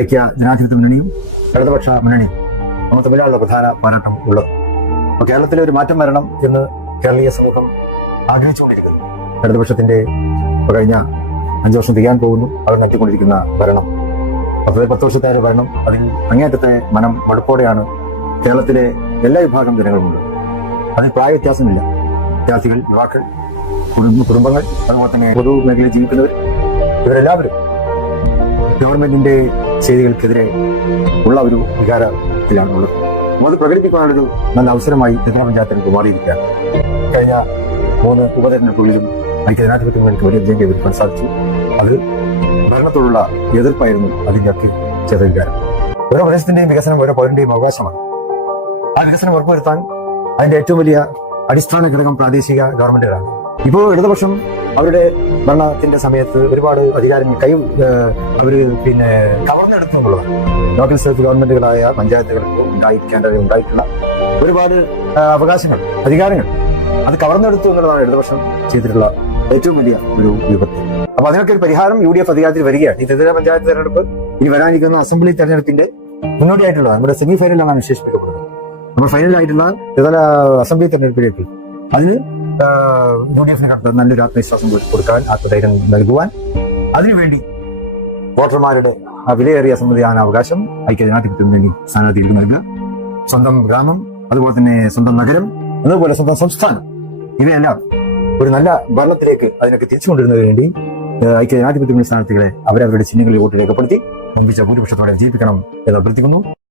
ഐക്യ ജനാധിപത്യ മുന്നണിയും ഇടതുപക്ഷ മുന്നണിയും നമ്മൾ തമ്മിലുള്ള പ്രധാന പോരാട്ടം ഉള്ളത്. അപ്പോൾ കേരളത്തിലെ ഒരു മാറ്റം വരണം എന്ന് കേരളീയ സമൂഹം ആഗ്രഹിച്ചുകൊണ്ടിരിക്കുന്നു. ഇടതുപക്ഷത്തിന്റെ കഴിഞ്ഞ 5 വർഷം തികയാൻ പോകുന്നു. അവർ നറ്റിക്കൊണ്ടിരിക്കുന്ന ഭരണം, 10 വർഷത്തെ ഭരണം, അതിൽ അങ്ങേയറ്റത്തെ മനം മടുപ്പോടെയാണ് കേരളത്തിലെ എല്ലാ വിഭാഗം ജനങ്ങളുമുണ്ട്. അതിന് പ്രായ വ്യത്യാസമില്ല. വിദ്യാർത്ഥികൾ, യുവാക്കൾ, കുടുംബങ്ങൾ, അതുപോലെ തന്നെ പൊതുമേഖലയിൽ ജീവിക്കുന്നവർ, ഇവരെല്ലാവരും ഗവൺമെന്റിന്റെ ചെയ്തികൾക്കെതിരെ ഉള്ള ഒരു വികാരത്തിലാണ് ഉള്ളത്. അത് പ്രകടിപ്പിക്കാനുള്ളൊരു നല്ല അവസരമായി ത്രിതല പഞ്ചായത്തിന് മാറിയിരിക്കുകയാണ്. കഴിഞ്ഞ 3 ഉപതെരഞ്ഞെടുപ്പുകളിലും ഐക്യജനാധിപത്യ മുന്നണിക്ക് വലിയ വിജയം കൈവരിക്കാൻ സാധിച്ചു. അത് ഭരണത്തോടുള്ള എതിർപ്പായിരുന്നു അതിന്റെ ചെയ്ത വികാരം. ഓരോ പ്രദേശത്തിന്റെയും വികസനം ഓരോ പൗരന്റെയും അവകാശമാണ്. ആ വികസനം ഉറപ്പുവരുത്താൻ അതിന്റെ ഏറ്റവും വലിയ അടിസ്ഥാന ഘടകം പ്രാദേശിക ഗവൺമെന്റുകളാണ്. ഇപ്പോൾ ഇടതുപക്ഷം അവരുടെ ഭരണത്തിന്റെ സമയത്ത് ഒരുപാട് അധികാരങ്ങൾ അവര് കവർന്നെടുത്തു എന്നുള്ളതാണ്. ലോക്കൽ സ്റ്റേറ്റ് ഗവൺമെന്റുകളായ പഞ്ചായത്തുകൾക്ക് ഉണ്ടായിട്ടുള്ള ഒരുപാട് അവകാശങ്ങൾ, അധികാരങ്ങൾ അത് കവർന്നെടുത്തു എന്നുള്ളതാണ് ഇടതുപക്ഷം ചെയ്തിട്ടുള്ള ഏറ്റവും വലിയ ഒരു വിപത്ത്. അപ്പൊ അതിനൊക്കെ ഒരു പരിഹാരം UDF അധികാരത്തിൽ വരികയാണ്. ഈ ത്രിതല പഞ്ചായത്ത് തെരഞ്ഞെടുപ്പ് ഇനി വരാനിരിക്കുന്ന അസംബ്ലി തെരഞ്ഞെടുപ്പിന്റെ മുന്നോടിയായിട്ടുള്ള നമ്മുടെ സെമി ഫൈനലാണ് വിശേഷിപ്പിക്കപ്പെടുന്നത്. നമ്മൾ ഫൈനലായിട്ടുള്ള ത്രിതല അസംബ്ലി തെരഞ്ഞെടുപ്പിലേക്ക് അതിന് UDF നല്ലൊരു ആത്മവിശ്വാസം കൊടുക്കാൻ, ആത്മധൈര്യം നൽകുവാൻ, അതിനുവേണ്ടി വോട്ടർമാരുടെ വിലയേറിയ സമ്മതിദാനാവകാശം ഐക്യജനാധിപത്യ മുന്നണി സ്ഥാനാർത്ഥികൾക്ക് നൽകുക. സ്വന്തം ഗ്രാമം, അതുപോലെ തന്നെ സ്വന്തം നഗരം, അതുപോലെ സ്വന്തം സംസ്ഥാനം, ഇവയെല്ലാം ഒരു നല്ല ഭരണത്തിലേക്ക് അതിനൊക്കെ തിരിച്ചുകൊണ്ടിരുന്നതിന് വേണ്ടി ഐക്യജനാധിപത്യ മുന്നണി സ്ഥാനാർത്ഥികളെ അവരവരുടെ ചിഹ്നങ്ങളിൽ വോട്ട് രേഖപ്പെടുത്തി മുമ്പിച്ച ഭൂരിപക്ഷത്തോടെ വിജയിപ്പിക്കണം എന്ന് അഭ്യർത്ഥിക്കുന്നു.